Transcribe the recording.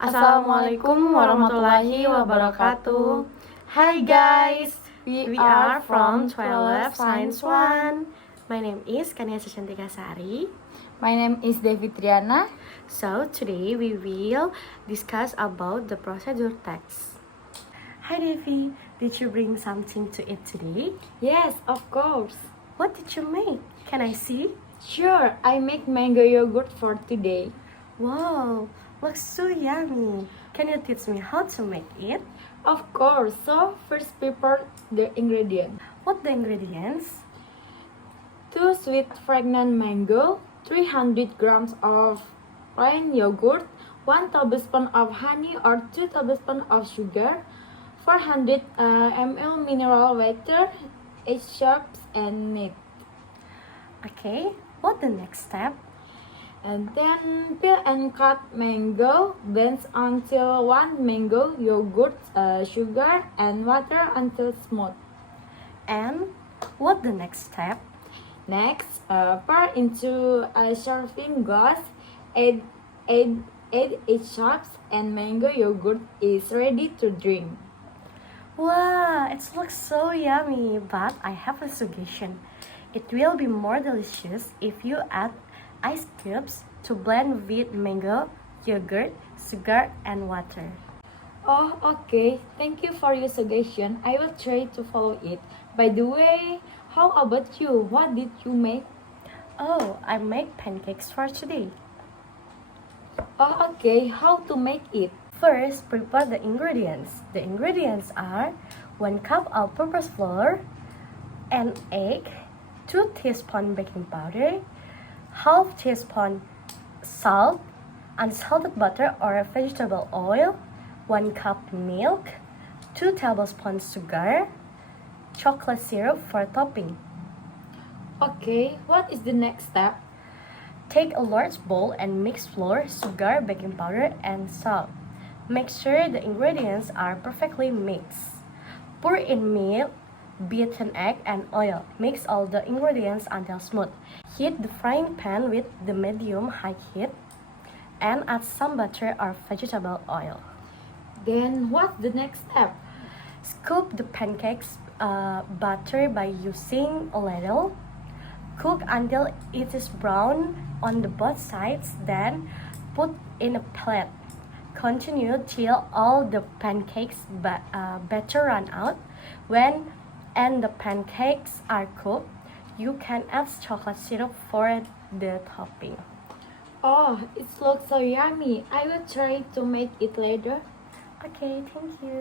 Assalamualaikum warahmatullahi wabarakatuh. Hi guys, we are from 12 Science 1. My name is Kania Cantika Sari. My name is Devi Triana. So today we will discuss about the procedure text. Hi Devi, did you bring something to eat today? Yes, of course. What did you make? Can I see? Sure, I make mango yogurt for today. Wow, looks so yummy. Can you teach me how to make it? Of course. So first prepare the ingredients. What the ingredients? 2 sweet fragrant mango, 300 grams of plain yogurt, 1 tablespoon of honey or 2 tablespoons of sugar, 400 ml mineral water, 8 chops and meat. Okay, what the next step? And then peel and cut mango, blend until 1 mango, yogurt, sugar and water until smooth. And what the next step? Next, pour into a serving glass, add 8 chops and mango yogurt is ready to drink. Wow, it looks so yummy, but I have a suggestion. It will be more delicious if you add ice cubes to blend with mango, yogurt, sugar, and water. Oh, okay. Thank you for your suggestion. I will try to follow it. By the way, how about you? What did you make? Oh, I make pancakes for today. Oh, okay. How to make it? First, prepare the ingredients. The ingredients are 1 cup all-purpose flour, an egg, 2 teaspoons baking powder, half teaspoon salt, unsalted butter or vegetable oil, 1 cup milk, 2 tablespoons sugar, chocolate syrup for topping. Okay, what is the next step? Take a large bowl and mix flour, sugar, baking powder, and salt. Make sure the ingredients are perfectly mixed. Pour in milk, beaten egg, and oil. Mix all the ingredients until smooth. Heat the frying pan with the medium-high heat and add some butter or vegetable oil. Then what's the next step? Scoop the pancakes butter by using a ladle. Cook until it is brown on the both sides, then put in a plate. Continue till all the pancakes batter run out. When the pancakes are cooked, you can add chocolate syrup for the topping. Oh, it looks so yummy. I will try to make it later. Okay, thank you.